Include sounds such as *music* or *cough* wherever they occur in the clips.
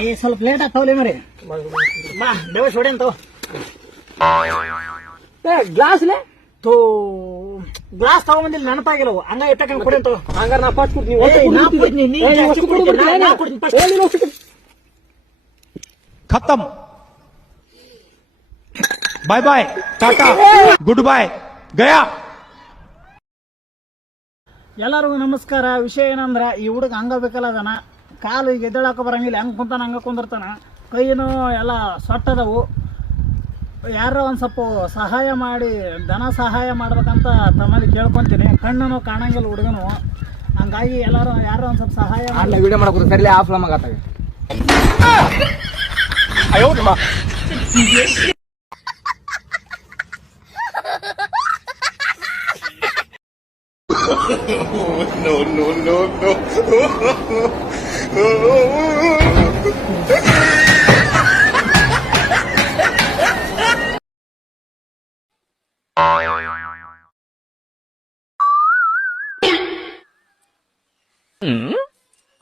ಏ ಸ್ವಲ್ಪ ಲೇಟ್ ಆಗ್ತಾವಲಿ ಮರಿ ಬಾ ಗ್ಲಾಸ್ ತೋ ಗ್ಲಾಸ್ ತಗೊಂಬಂದಿಲ್ಲ ಹಂಗ ಇಟ್ಟಕಂಗ್ ಕೊಡಿ ಹಂಗಾರ ನಾ ಫಸ್ಟ್ ಕೊಡ್ತೀನಿ. ಖತಮ್. ಬಾಯ್ ಬಾಯ್ ಟಾಟಾ ಗುಡ್ ಬಾಯ್ ಗಯಾ ಎಲ್ಲರಿಗೂ ನಮಸ್ಕಾರ. ವಿಷಯ ಏನಂದ್ರೆ ಈ ಹುಡುಗ ಹಂಗ ಬೇಕಲ್ಲ ಅದನ್ನ. ಕಾಲು ಈಗ ಎದ್ದೇಳಾಕ ಬರಂಗಿಲ್ಲ. ಹೆಂಗ್ ಕುಂತಾನ ಹಂಗ ಕುಂದಿರ್ತಾನ. ಕೈಯೂ ಎಲ್ಲ ಸೊಟ್ಟದವು. ಯಾರೋ ಒಂದು ಸ್ವಲ್ಪ ಸಹಾಯ ಮಾಡಿ ಧನ ಸಹಾಯ ಮಾಡ್ಬೇಕಂತ ತಮ್ಮಲ್ಲಿ ಕೇಳ್ಕೊತೀನಿ. ಕಣ್ಣನು ಕಾಣಂಗಿಲ್ಲ ಹುಡುಗನು. ಹಂಗಾಗಿ ಎಲ್ಲರೂ ಯಾರೋ ಒಂದು ಸ್ವಲ್ಪ ಸಹಾಯ ಮಾಡಿ. ವಿಡಿಯೋ Oh, ಸರಿ ಆಫ್ ಲಮ್ ಆಗತ್ತಾಗ *laughs* *laughs*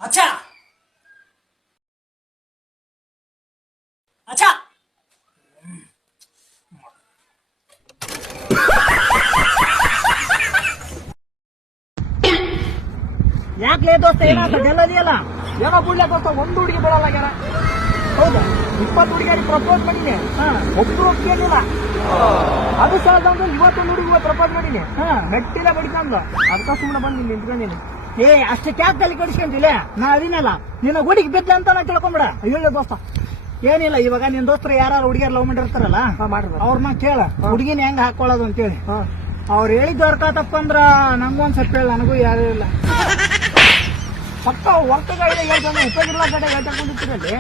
ಅಚ್ಚಾ ಅಚ್ಚಾ ಯಾಕೆ ದೋಸ್ತ ಏನಾಗ್ತದೆ ಗೆಲ್ಲದಿಯಲ್ಲ ಏನೋ ಬಿಡ್ಲಕ್ಕ ಒಂದು ಹುಡುಗಿ ಬಿಡಲ್ಲಾಗ್ಯಾರ ಹೌದಾ? ಇಪ್ಪತ್ತು ಹುಡುಗಿಯರಿಗೆ ಪ್ರಪೋಸ್ ಮಾಡಿನಿ ಹಾ. ಒಬ್ರು ಒಪ್ಪಿಯಲ್ಲಿಲ್ಲ ಅದು ಸಾಲದಂದ್ರೆ ಇವತ್ತೊಂದು ಹುಡುಗಿ ಇವತ್ತು ಪ್ರಪೋಸ್ ಮಾಡೀನಿ ಹಾ. ಮೆಟ್ಟಿಲ ಬಡಿಕಂದು ಅದಕ್ಕ ಸುಮ್ಮನೆ ಬಂದು ಇಲ್ಲಿ ನಿಂತ್ಕೊಂಡಿನಿ ಏ ಅಷ್ಟು ಕ್ಯಾಕ್ ತಲೆ ಕೆಡಿಸ್ಕೊಂತಿಲ್ಲ ನಾ ಅದಿನಲ್ಲ. ನಿನ್ನ ಹುಡುಗಿ ಬಿದ್ದ ಅಂತ ನಾ ತಿಳ್ಕೊಂಬಿಡ. ಹೇಳ ದೋಸ್ತ. ಏನಿಲ್ಲ ಇವಾಗ ನಿನ್ ದೋಸ್ತರು ಯಾರು ಹುಡುಗಿಯರ್ ಲವ್ ಮಾಡಿರ್ತಾರಲ್ಲ ಅವ್ರನ್ನ ಕೇಳ. ಹುಡುಗಿನ ಹೆಂಗ್ ಹಾಕೊಳ್ಳೋದು ಅಂತೇಳಿ. ಹಾ. ಅವ್ರು ಹೇಳಿದ್ ಕಾತಪ್ಪ ಅಂದ್ರ ನಂಗೊಂದ್ ಸ್ವಲ್ಪ ಹೇಳ ನನಗೂ ಯಾರು ಇಲ್ಲ. ಪಕ್ಕ ಹೊರ್ತಗಾಡಿ ಹೇಳ್ತಾನೆ ಉಪಯೋಗ ಕಡೆ ಹೇಳ್ತಾ ಕುಂದಿರ್ತೀರಲ್ಲಿ